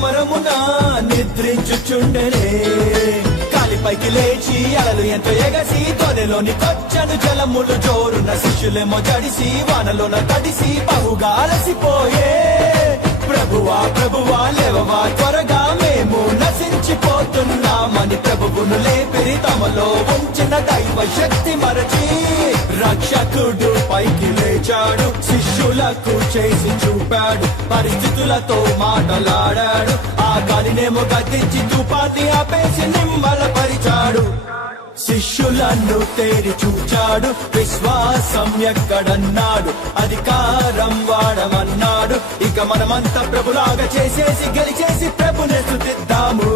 సమరమున నిద్రించుచుండెనే. కాలిపైకి లేచి అలలు ఎంతో ఎగసి తొదెలోని కొచ్చను జలములు జోరున శిష్యులేమో జడిసి వానలోన తడిసి బహుగా అలసిపోయే. ప్రభువా ప్రభువా లేవవా త్వరగా మేము నశించిపోతున్నామని ప్రభువును లేపిరి తమలో ఉంచిన దైవ శక్తి మరచి. రక్షకుడు పైకి లేచాడు శిష్యులకు చేసి చూపాడు పరిస్థితులతో మాటలాడాడు. ఆ గాలినేమో గతించి తుపాతి ఆపేసి నిమ్మలపరిచాడు. శిష్యులను తేరి చూచాడు విశ్వాసం ఎక్కడన్నాడు? అధికారం వాడమన్నాడు. ఇక మనమంతా ప్రభులాగా చేసేసి గెలిచేసి ప్రభుని స్థుతిద్దాము.